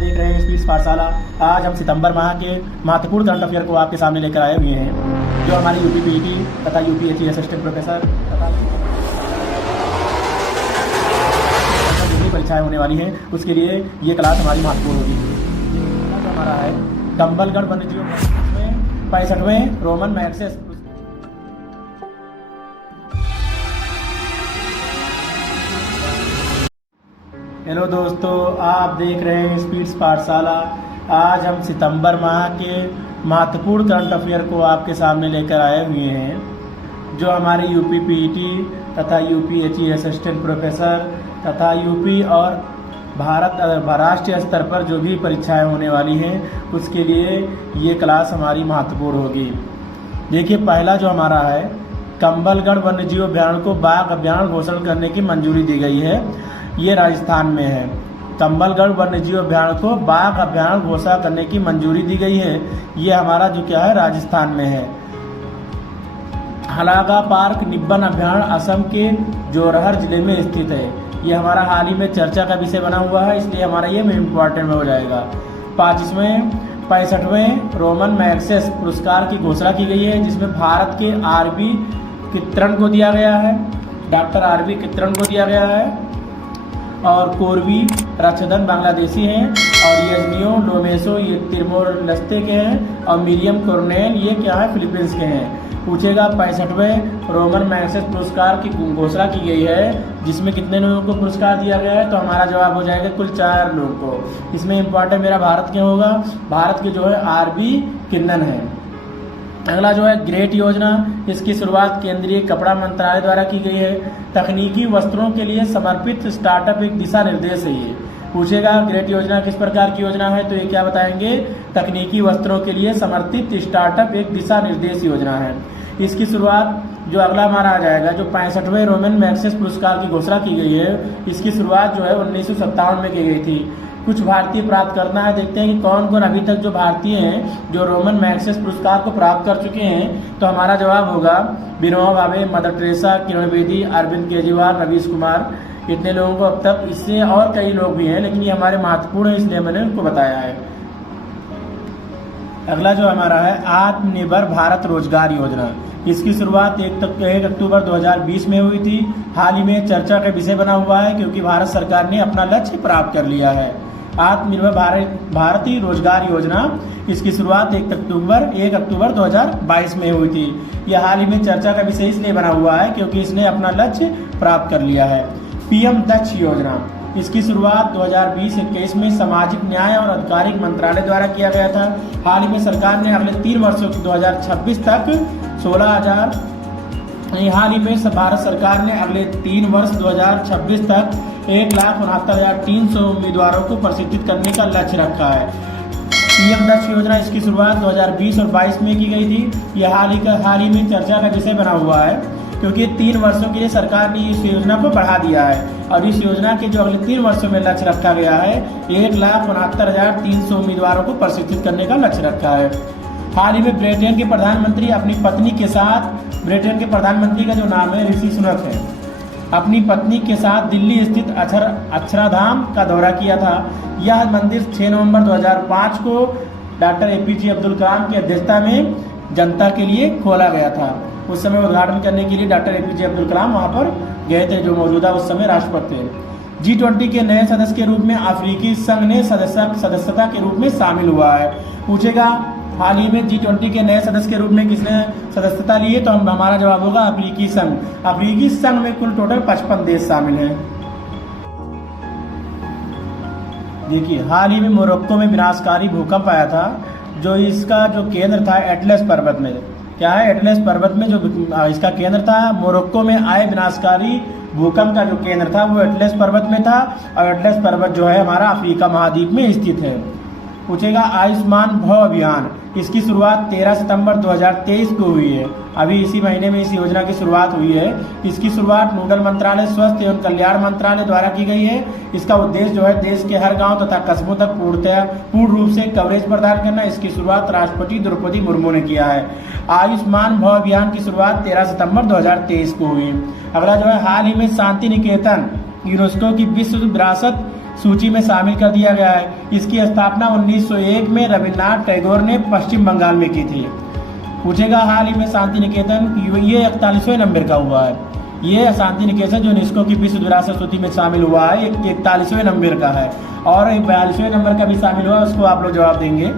देख रहे हैं स्पीड्स पाठशाला। आज हम सितंबर माह के महत्वपूर्ण करंट अफेयर को आपके सामने लेकर आए हुए हैं, जो हमारी यूपी पीईटी तथा यूपीएससी असिस्टेंट प्रोफेसर तथा जो भी परीक्षाएं होने वाली हैं उसके लिए ये क्लास हमारी महत्वपूर्ण होगी। जो हमारा है कंबलगढ़ वन्यजीव में 65वें रोमन मैग्सेस। हेलो दोस्तों, आप देख रहे हैं स्पीड्स पाठशाला। आज हम सितंबर माह के महत्वपूर्ण करंट अफेयर को आपके सामने लेकर आए हुए हैं, जो हमारे यूपी पीईटी तथा यूपीएससी असिस्टेंट प्रोफेसर तथा यूपी और भारत राष्ट्रीय स्तर पर जो भी परीक्षाएं होने वाली हैं उसके लिए ये क्लास हमारी महत्वपूर्ण होगी। देखिए, पहला जो हमारा है कंबलगढ़ वन्यजीव अभ्यारण्य को बाघ अभ्यारण्य घोषणा करने की मंजूरी दी गई है। ये राजस्थान में है। कंबलगढ़ वन्यजीव अभ्यारण्य को बाघ अभ्यारण्य घोषणा करने की मंजूरी दी गई है। ये हमारा जो क्या है राजस्थान में है। हलागा पार्क निब्बन अभ्यारण्य असम के जोरहट जिले में स्थित है। ये हमारा हाल ही में चर्चा का विषय बना हुआ है, इसलिए हमारा ये इम्पोर्टेंट में हो जाएगा। 65वें रोमन मैग्सेस पुरस्कार की घोषणा की गई है, जिसमें भारत के आरबी कित्रण को दिया गया है, डॉक्टर आरबी कित्रण को दिया गया है। और कोरवी रक्षदन बांग्लादेशी हैं, और यजनियो डोमेसो ये तिरमोर लस्ते के हैं, और मिरियम कोर्नेल ये क्या है फिलीपींस के हैं। पूछेगा 65वें रोमन मैग्सेस पुरस्कार की घोषणा की गई है, जिसमें कितने लोगों को पुरस्कार दिया गया है, तो हमारा जवाब हो जाएगा कुल 4 लोगों को। इसमें इम्पोर्टेंट मेरा भारत के होगा, भारत के जो है आरबी किन्नन है। अगला जो है ग्रेट योजना, इसकी शुरुआत केंद्रीय कपड़ा मंत्रालय द्वारा की गई है। तकनीकी वस्त्रों के लिए समर्पित स्टार्टअप एक दिशा निर्देश है। ये पूछेगा ग्रेट योजना किस प्रकार की योजना है, तो ये क्या बताएंगे, तकनीकी वस्त्रों के लिए समर्पित स्टार्टअप एक दिशा निर्देश योजना है। इसकी शुरुआत जो अगला हमारा आ जाएगा, जो 65वें रोमन मैग्सेस पुरस्कार की घोषणा की गई है, इसकी शुरुआत जो है 1957 में की गई थी। कुछ भारतीय प्राप्त करना है, देखते हैं कि कौन कौन अभी तक जो भारतीय हैं जो रोमन मैग्सेस पुरस्कार को प्राप्त कर चुके हैं। तो हमारा जवाब होगा विनोबा भावे, मदर टेरेसा, किरण बेदी, अरविंद केजरीवाल, रवीश कुमार। इतने लोगों को अब तक, इससे और कई लोग भी हैं, लेकिन ये हमारे महत्वपूर्ण है इसलिए मैंने उनको बताया है। अगला जो हमारा है आत्मनिर्भर भारत रोजगार योजना, इसकी शुरुआत 1 अक्टूबर 2020 में हुई थी। हाल ही में चर्चा का विषय बना हुआ है, क्योंकि भारत सरकार ने अपना लक्ष्य प्राप्त कर लिया है। आत्मनिर्भर भारतीय रोजगार योजना, इसकी शुरुआत 1 अक्टूबर 2022 में हुई थी। यह हाल ही में चर्चा का विषय इसलिए बना हुआ है क्योंकि इसने अपना लक्ष्य प्राप्त कर लिया है। पीएम दक्ष योजना, इसकी शुरुआत 2020-21 में सामाजिक न्याय और आधिकारिक मंत्रालय द्वारा किया गया था। हाल ही में सरकार ने अगले 3 वर्षों 2026 तक 16,000 हाल ही में भारत सरकार ने अगले 3 वर्ष 2026 तक 1,69,300 उम्मीदवारों को प्रशिक्षित करने का लक्ष्य रखा है। पीएम दक्ष योजना, इसकी शुरुआत 2020 और 22 में की गई थी। यह हाल ही में चर्चा का विषय बना हुआ है, क्योंकि 3 वर्षों के लिए सरकार ने इस योजना को बढ़ा दिया है, और इस योजना के जो अगले 3 वर्षों में लक्ष्य रखा गया है 1,69,300 उम्मीदवारों को प्रशिक्षित करने का लक्ष्य रखा है। हाल ही में ब्रिटेन के प्रधानमंत्री अपनी पत्नी के साथ, ब्रिटेन के प्रधानमंत्री का जो नाम है ऋषि सुनक है, अपनी पत्नी के साथ दिल्ली स्थित अक्षरधाम का दौरा किया था। यह मंदिर 6 नवंबर 2005 को डॉक्टर एपीजे अब्दुल कलाम की अध्यक्षता में जनता के लिए खोला गया था। उस समय उद्घाटन करने के लिए डॉक्टर एपीजे अब्दुल कलाम वहां पर गए थे, जो मौजूदा उस समय राष्ट्रपति थे। G20 के नए सदस्य के रूप में अफ्रीकी संघ ने सदस्यता के रूप में शामिल हुआ है। पूछेगा हाल ही में G20 के नए सदस्य के रूप में किसने सदस्यता ली है, तो हमारा जवाब होगा अफ्रीकी संघ। अफ्रीकी संघ में कुल टोटल 55 देश शामिल हैं। देखिए, हाल ही में मोरक्को में विनाशकारी भूकंप आया था, जो इसका जो केंद्र था एटलस पर्वत में। क्या है, एटलस पर्वत में जो इसका केंद्र था, मोरक्को में आए विनाशकारी भूकंप का जो केंद्र था वो एटलस पर्वत में था, और एटलस पर्वत जो है हमारा अफ्रीका महाद्वीप में स्थित है। पूछेगा आयुष्मान भव अभियान, इसकी शुरुआत 13 सितंबर 2023 को हुई है। अभी इसी महीने में इस योजना की शुरुआत हुई है। इसकी शुरुआत नोडल मंत्रालय स्वास्थ्य एवं कल्याण मंत्रालय द्वारा की गई है। इसका उद्देश्य जो है देश के हर गांव तथा कस्बों तक पूर्ण रूप से कवरेज प्रदान करना। इसकी शुरुआत राष्ट्रपति द्रौपदी मुर्मू ने किया है। आयुष्मान भव अभियान की शुरुआत 13 सितंबर 2023 को हुई। अगला जो है हाल ही में शांति निकेतन यूनेस्को की विश्व विरासत सूची में शामिल कर दिया गया है। इसकी स्थापना 1901 में रविन्द्रनाथ टैगोर ने पश्चिम बंगाल में की थी। पूछेगा हाल ही में शांति निकेतन, ये 41वें नंबर का हुआ है। ये शांति निकेतन जो यूनेस्को की विश्व विरासत सूची में शामिल हुआ है, ये 41वें नंबर का है और 42वें नंबर का भी शामिल हुआ, उसको आप लोग जवाब देंगे।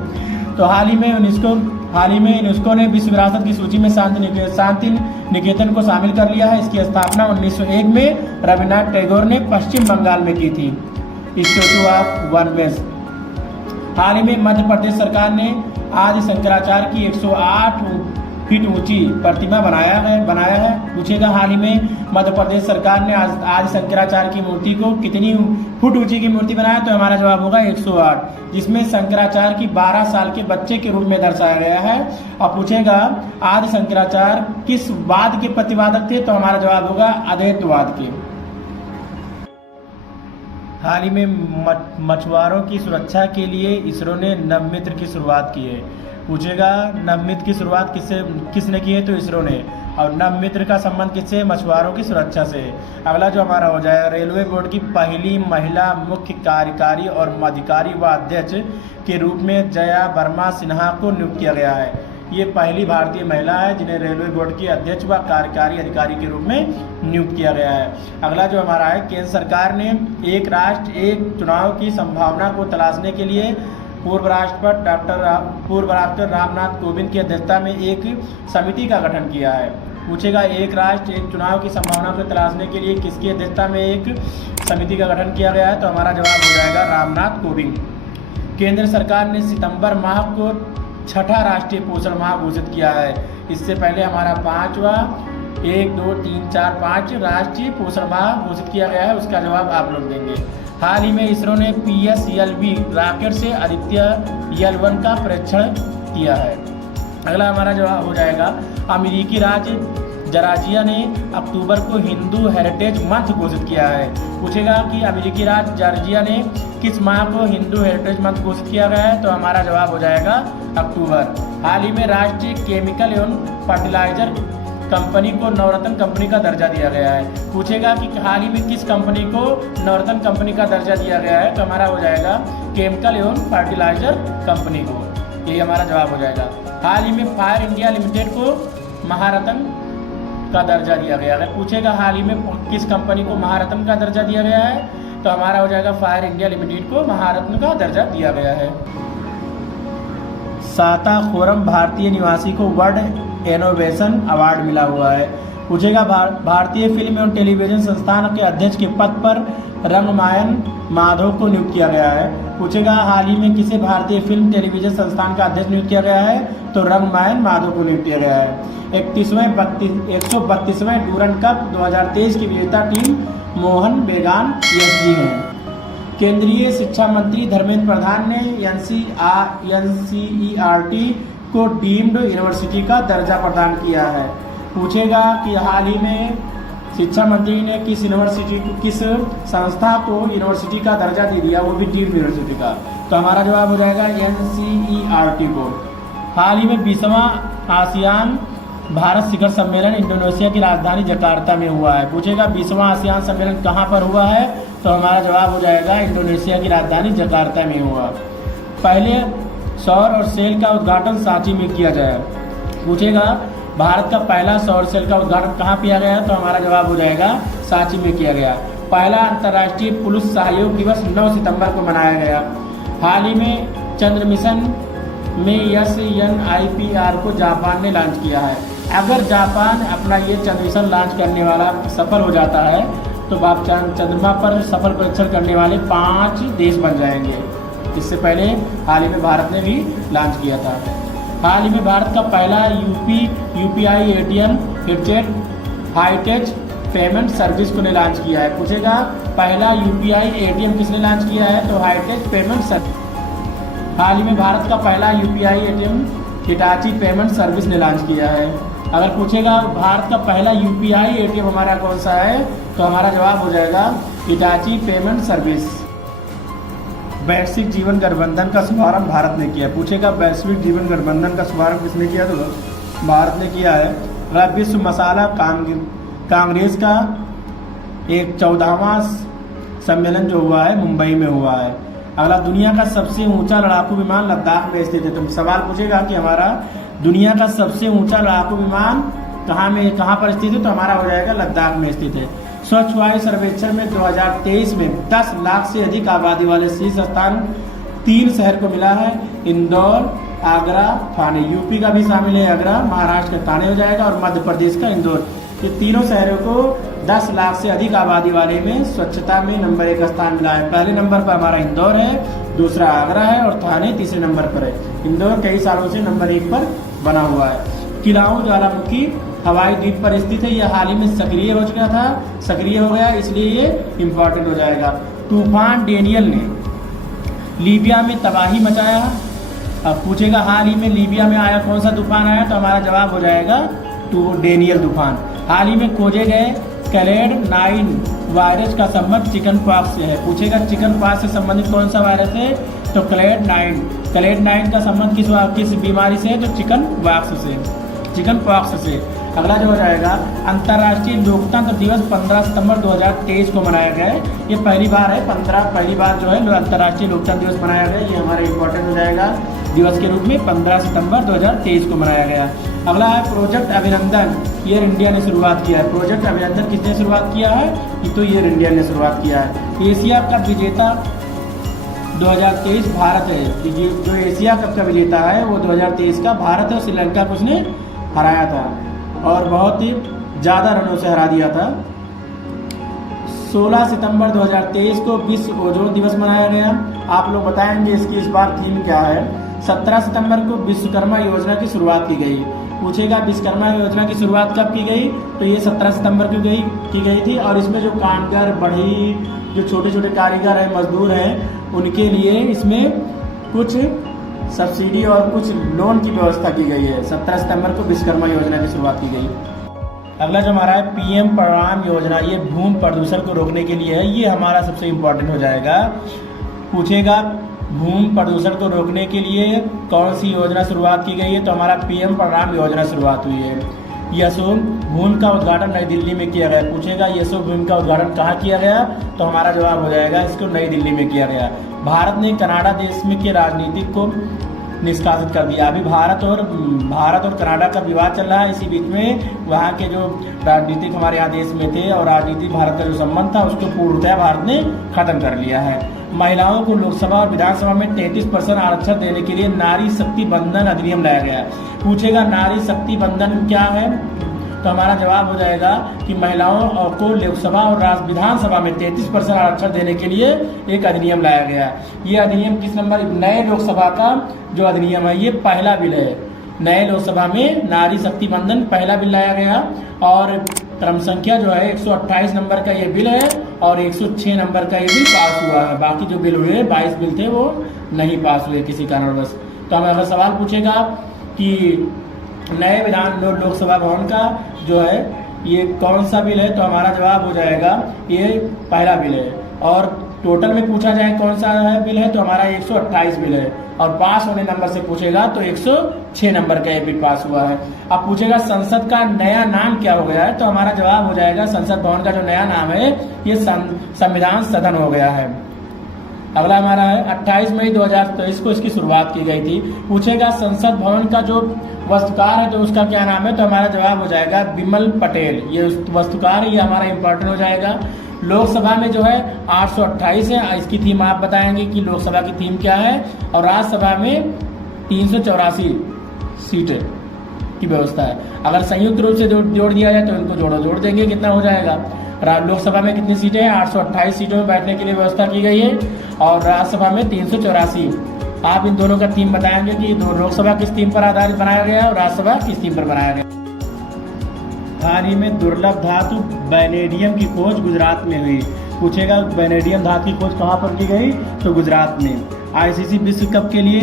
तो हाल ही में यूनेस्को ने विश्व विरासत की सूची में शांति निकेतन को शामिल कर लिया है। इसकी स्थापना 1901 में रविन्द्रनाथ टैगोर ने पश्चिम बंगाल में की थी। Statue of unity. हाल ही में मध्य प्रदेश सरकार ने आदि शंकराचार्य की 108 फीट ऊंची प्रतिमा बनाया है। पूछेगा हाल ही में मध्य प्रदेश सरकार ने आदि शंकराचार्य की मूर्ति को कितनी फुट ऊंची की मूर्ति बनाया, तो हमारा जवाब होगा 108, जिसमें शंकराचार्य की 12 साल के बच्चे के रूप में दर्शाया गया है। और पूछेगा आदि शंकराचार्य किस वाद के प्रतिपादक थे, तो हमारा जवाब होगा अद्वैतवाद के। हाल ही में मछुआरों की सुरक्षा के लिए इसरो ने नवमित्र की शुरुआत की है। पूछेगा नवमित्र की शुरुआत किसने की है, तो इसरो ने। और नवमित्र का संबंध किससे, मछुआरों की सुरक्षा से। अगला जो हमारा हो जाएगा, रेलवे बोर्ड की पहली महिला मुख्य कार्यकारी और अधिकारी व अध्यक्ष के रूप में जया वर्मा सिन्हा को नियुक्त किया गया है। ये पहली भारतीय महिला है जिन्हें रेलवे बोर्ड की अध्यक्ष व कार्यकारी अधिकारी के रूप में नियुक्त किया गया है। अगला जो हमारा है, केंद्र सरकार ने एक राष्ट्र एक चुनाव की संभावना को तलाशने के लिए पूर्व राष्ट्रपति रामनाथ कोविंद की अध्यक्षता में एक समिति का गठन किया है। पूछेगा एक राष्ट्र एक चुनाव की संभावना को तलाशने के लिए किसकी अध्यक्षता में एक समिति का गठन किया गया है, तो हमारा जवाब हो जाएगा रामनाथ कोविंद। केंद्र सरकार ने सितंबर माह को छठा राष्ट्रीय पोषण माह घोषित किया है। इससे पहले हमारा 5वां 1, 2, 3, 4, 5 राष्ट्रीय पोषण माह घोषित किया गया है। उसका जवाब आप लोग देंगे। हाल ही में इसरो ने PSLV रॉकेट से आदित्य L1 का परीक्षण किया है। अगला हमारा जवाब हो जाएगा, अमेरिकी राज्य जॉर्जिया ने अक्टूबर को हिंदू हेरिटेज मंथ घोषित किया है। पूछेगा कि अमेरिकी राज्य जॉर्जिया ने किस माह को हिंदू हेरिटेज मंथ घोषित किया गया है, तो हमारा जवाब हो जाएगा अक्टूबर। हाल ही में राष्ट्रीय केमिकल एवं फर्टिलाइजर कंपनी को नवरत्न कंपनी का दर्जा दिया गया है। पूछेगा कि हाल ही में किस कंपनी को नवरत्न कंपनी का दर्जा दिया गया है, तो हमारा हो जाएगा केमिकल एवं फर्टिलाइजर कंपनी को। यही हमारा जवाब हो जाएगा। हाल ही में फायर इंडिया लिमिटेड को महारत्न का दर्जा दिया गया है। पूछेगा हाल ही में किस कंपनी को महारत्न का दर्जा दिया गया है, तो हमारा हो जाएगा फायर इंडिया लिमिटेड को महारत्न का दर्जा दिया गया है। साता खोरम भारतीय निवासी को वर्ल्ड इनोवेशन अवार्ड मिला हुआ है। पूछेगा भारतीय फिल्म एवं टेलीविजन संस्थान के अध्यक्ष के पद पर रंगमायन माधव को नियुक्त किया गया है। पूछेगा हाल ही में किसे भारतीय फिल्म टेलीविजन संस्थान का अध्यक्ष नियुक्त किया गया है, तो रंगमायन माधव को नियुक्त किया गया है। 132वें डूरंड कप 2023 की विजेता टीम मोहन बेगान एसजी है। केंद्रीय शिक्षा मंत्री धर्मेंद्र प्रधान ने NCERT को डीम्ड यूनिवर्सिटी का दर्जा प्रदान किया है। पूछेगा कि हाल ही में शिक्षा मंत्री ने किस संस्था को यूनिवर्सिटी का दर्जा दे दिया, वो भी डीम्ड यूनिवर्सिटी का, तो हमारा जवाब हो जाएगा NCERT को। हाल ही में 20वां आसियान भारत शिखर सम्मेलन इंडोनेशिया की राजधानी जकार्ता में हुआ है। पूछेगा 20वां आसियान सम्मेलन कहाँ पर हुआ है, तो हमारा जवाब हो जाएगा इंडोनेशिया की राजधानी जकार्ता में हुआ। पहले सौर और सेल का उद्घाटन सांची में किया जाए। पूछेगा भारत का पहला सौर सेल का उद्घाटन कहाँ किया गया, तो हमारा जवाब हो जाएगा सांची में किया गया। पहला अंतर्राष्ट्रीय पुलिस सहयोग दिवस 9 सितंबर को मनाया गया। हाल ही में चंद्र मिशन में SNIPR को जापान ने लॉन्च किया है। अगर जापान अपना ये चंद्र मिशन लॉन्च करने वाला सफल हो जाता है, तो चंद्रमा पर सफल परीक्षण करने वाले 5 देश बन जाएंगे। इससे पहले हाल ही में भारत ने भी लॉन्च किया था। हाल ही में भारत का पहला UPI ATM हिटचेट हाईटेच पेमेंट सर्विस को ने लॉन्च किया है। पूछेगा पहला UPI ATM किसने लॉन्च किया है, तो हाईटेच पेमेंट सर्विस। हाल ही में भारत का पहला UPI ATM Hitachi payment service ने लॉन्च किया है। अगर पूछेगा भारत का पहला UPI ATM हमारा कौन सा है, तो हमारा जवाब हो जाएगा हिटाची पेमेंट सर्विस। वैश्विक जीवन गठबंधन का शुभारंभ भारत ने किया। पूछेगा वैश्विक जीवन गठबंधन का शुभारंभ किसने किया, तो भारत ने किया है। विश्व मसाला कांग्रेस का एक 14वां सम्मेलन जो हुआ है मुंबई में हुआ है। अगला, दुनिया का सबसे ऊंचा लड़ाकू विमान लद्दाख में स्थित है। तुम सवाल पूछेगा कि हमारा दुनिया का सबसे ऊंचा लड़ाकू विमान कहाँ पर स्थित है, तो हमारा हो जाएगा लद्दाख में स्थित है। स्वच्छ वायु सर्वेक्षण में 2023 में 10 लाख से अधिक आबादी वाले शीर्ष स्थान 3 शहर को मिला है, इंदौर, आगरा, ठाणे। यूपी का भी शामिल है आगरा, महाराष्ट्र का ठाणे हो जाएगा, और मध्य प्रदेश का इंदौर। ये तीनों शहरों को 10 लाख से अधिक आबादी वाले में स्वच्छता में नंबर 1 स्थान मिला है। पहले नंबर पर हमारा इंदौर है, दूसरा आगरा है, और ठाणे तीसरे नंबर पर है। इंदौर कई सालों से नंबर 1 पर बना हुआ है। किलाऊ ज्वालामुखी हवाई द्वीप पर स्थित है। यह हाल ही में सक्रिय हो चुका था, सक्रिय हो गया, इसलिए ये इम्पोर्टेंट हो जाएगा। तूफान डेनियल ने लीबिया में तबाही मचाया। अब पूछेगा हाल ही में लीबिया में आया कौन सा तूफान आया, तो हमारा जवाब हो जाएगा डेनियल तूफान। हाल ही में खोजे गए क्लेड 9 वायरस का संबंध चिकन पॉक्स से है। पूछेगा चिकन पॉक्स से संबंधित कौन सा वायरस है, तो क्लेड 9 का संबंध किस बीमारी से है, तो चिकन पॉक्स से। अगला जो हो जाएगा, अंतर्राष्ट्रीय लोकतंत्र दिवस 15 सितंबर 2023 को मनाया गया है। ये पहली बार जो है अंतर्राष्ट्रीय लोकतंत्र दिवस मनाया गया। ये हमारा इंपॉर्टेंट हो जाएगा दिवस के रूप में 15 सितंबर 2023 को मनाया गया। अगला है प्रोजेक्ट अभिनंदन, एयर इंडिया ने शुरुआत किया है। प्रोजेक्ट अभिनंदन किसने शुरुआत किया है, तो एयर इंडिया ने शुरुआत किया है। एशिया कप विजेता 2023 भारत है। जो एशिया कप का विजेता है वो 2023 का भारत है, और श्रीलंका को उसने हराया था और बहुत ही ज़्यादा रनों से हरा दिया था। 16 सितंबर 2023 को विश्व ओजोन दिवस मनाया गया। आप लोग बताएंगे इसकी इस बार थीम क्या है। 17 सितंबर को विश्वकर्मा योजना की शुरुआत की गई। पूछेगा विश्वकर्मा योजना की शुरुआत कब की गई, तो ये 17 सितंबर की गई थी, और इसमें जो कामगार, बढ़ई, जो छोटे छोटे कारीगर हैं, मजदूर हैं, उनके लिए इसमें कुछ सब्सिडी और कुछ लोन की व्यवस्था की गई है। 17 सितंबर को विश्वकर्मा योजना की शुरुआत की गई। अगला जो हमारा है पीएम प्रणाम योजना, ये भूमि प्रदूषण को रोकने के लिए है। ये हमारा सबसे इम्पोर्टेंट हो जाएगा। पूछेगा भूमि प्रदूषण को रोकने के लिए कौन सी योजना शुरुआत की गई है, तो हमारा पीएम प्रणाम योजना शुरुआत हुई है। यशोम भूमि का उद्घाटन नई दिल्ली में किया गया। पूछेगा यशोम भूमि का उद्घाटन कहाँ किया गया, तो हमारा जवाब हो जाएगा इसको नई दिल्ली में किया गया। भारत ने कनाडा देश में के राजनीतिक को निष्कासित कर दिया। अभी भारत और कनाडा का विवाद चल रहा है। इसी बीच में वहाँ के जो राजनीतिक हमारे यहाँ देश में थे और राजनीतिक भारत का जो संबंध था उसको पूर्णतः भारत ने खत्म कर लिया है। महिलाओं को लोकसभा और विधानसभा में 33% आरक्षण देने के लिए नारी शक्ति बंधन अधिनियम लाया गया। पूछेगा नारी शक्ति बंधन क्या है, तो हमारा जवाब हो जाएगा कि महिलाओं को लोकसभा और विधानसभा में 33% आरक्षण देने के लिए एक अधिनियम लाया गया। ये अधिनियम किस नंबर, नए लोकसभा का जो अधिनियम है ये पहला बिल है। नए लोकसभा में नारी शक्ति बंधन पहला बिल लाया गया, और क्रम संख्या जो है 128 नंबर का ये बिल है, और 106 नंबर का ये बिल पास हुआ है। बाकी जो बिल हुए 22 बिल थे वो नहीं पास हुए किसी कारणवश। तो हमें अगर सवाल पूछेगा कि नए लोकसभा भवन का जो है ये कौन सा बिल है, तो हमारा जवाब हो जाएगा ये पहला बिल है। और टोटल में पूछा जाए कौन सा है बिल है, तो हमारा 128 बिल है, और पास होने नंबर से पूछेगा तो 106 नंबर का ये बिल पास हुआ है। अब पूछेगा संसद का नया नाम क्या हो गया है, तो हमारा जवाब हो जाएगा संसद भवन का जो नया नाम है ये संविधान सदन हो गया है। अगला हमारा है 28 मई 2023 को इसकी शुरुआत की गई थी। पूछेगा संसद भवन का जो वास्तुकार है तो उसका क्या नाम है, तो हमारा जवाब हो जाएगा बिमल पटेल। ये वास्तुकार है, ये हमारा इंपॉर्टेंट हो जाएगा। लोकसभा में जो है 828 है, इसकी थीम आप बताएंगे कि लोकसभा की थीम क्या है, और राज्यसभा में 384 सीटें की व्यवस्था है। अगर संयुक्त रूप से जोड़ दिया जाए तो इनको जोड़ देंगे, कितना हो जाएगा। लोकसभा में कितनी सीटें हैं, 828 सीटों में बैठने के लिए व्यवस्था की गई है, और राज्यसभा में 384। आप इन दोनों का थीम बताएंगे कि लोकसभा किस थीम पर आधारित बनाया गया और राज्यसभा किस थीम पर बनाया गया। हाल ही में दुर्लभ धातु वैनेडियम की खोज गुजरात में हुई। पूछेगा वैनेडियम धातु की खोज कहाँ पर की गई, तो गुजरात में। आईसीसी विश्व कप के लिए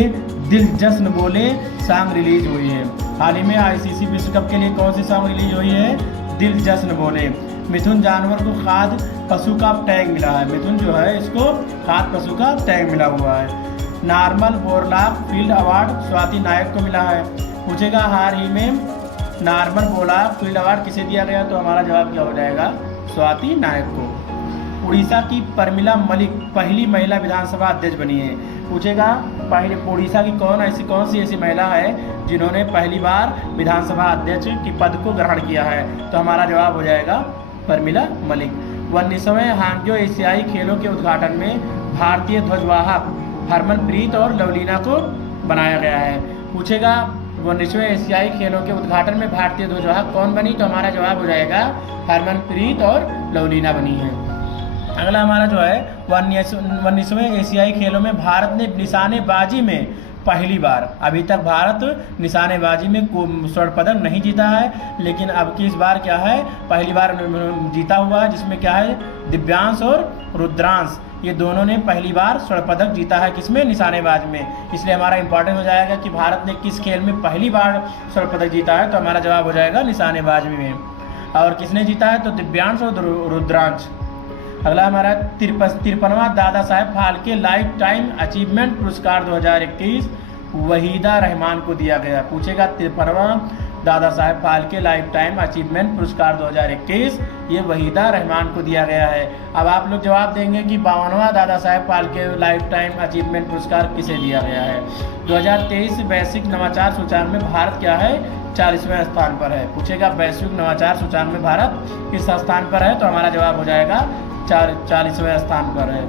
दिल जश्न बोले सॉन्ग रिलीज हुई है। हाल ही में आईसीसी विश्व कप के लिए कौन सी सॉन्ग रिलीज हुई है, दिल जश्न बोले। मिथुन जानवर को खाद्य पशु का टैग मिला है। मिथुन जो है इसको खाद्य पशु का टैग मिला हुआ है। Norman Borlaug field award Swati Nayak को मिला है। पूछेगा हाल ही में नॉर्मन बोरलॉग फील्ड अवार्ड किसे दिया गया, तो हमारा जवाब क्या हो जाएगा, स्वाति नायक को। उड़ीसा की प्रमिला मलिक पहली महिला विधानसभा अध्यक्ष बनी है। पूछेगा पहले उड़ीसा की कौन सी ऐसी महिला है जिन्होंने पहली बार विधानसभा अध्यक्ष की पद को ग्रहण किया है, तो हमारा जवाब हो जाएगा प्रमिला मलिक। 19वें हांगजो एशियाई खेलों के उद्घाटन में भारतीय ध्वजवाहक हरमनप्रीत और लवलीना को बनाया गया है। पूछेगा 19वें एशियाई खेलों के उद्घाटन में भारतीय ध्वजवाहक कौन बनी, तो हमारा जवाब हो जाएगा हरमनप्रीत और लवलीना बनी है। अगला हमारा जो है 19वें एशियाई खेलों में भारत ने निशानेबाजी में पहली बार, अभी तक भारत निशानेबाजी में स्वर्ण पदक नहीं जीता है, लेकिन अब की इस बार क्या है पहली बार जीता हुआ है, जिसमें क्या है दिव्यांश और रुद्रांश ये दोनों ने पहली बार स्वर्ण पदक जीता है, किसमें निशानेबाज में। इसलिए हमारा इंपॉर्टेंट हो जाएगा कि भारत ने किस खेल में पहली बार स्वर्ण पदक जीता है, तो हमारा जवाब हो जाएगा निशानेबाजी में। और किसने जीता है, तो दिव्यांश और रुद्रांश। अगला हमारा 53वां Dada Saheb Phalke life time achievement पुरस्कार 2021 वहीदा रहमान को दिया गया। पूछेगा 53वां Dada Saheb Phalke life time achievement पुरस्कार 2021 ये वहीदा रहमान को दिया गया है। अब आप लोग जवाब देंगे कि 52वां Dada Saheb Phalke life time achievement पुरस्कार किसे दिया गया है। 2023 वैश्विक नवाचार सूचकांक में भारत क्या है, 40वें स्थान पर है। पूछेगा वैश्विक नवाचार सूचकांक में भारत किस स्थान पर है, तो हमारा जवाब हो जाएगा 40वें स्थान पर है।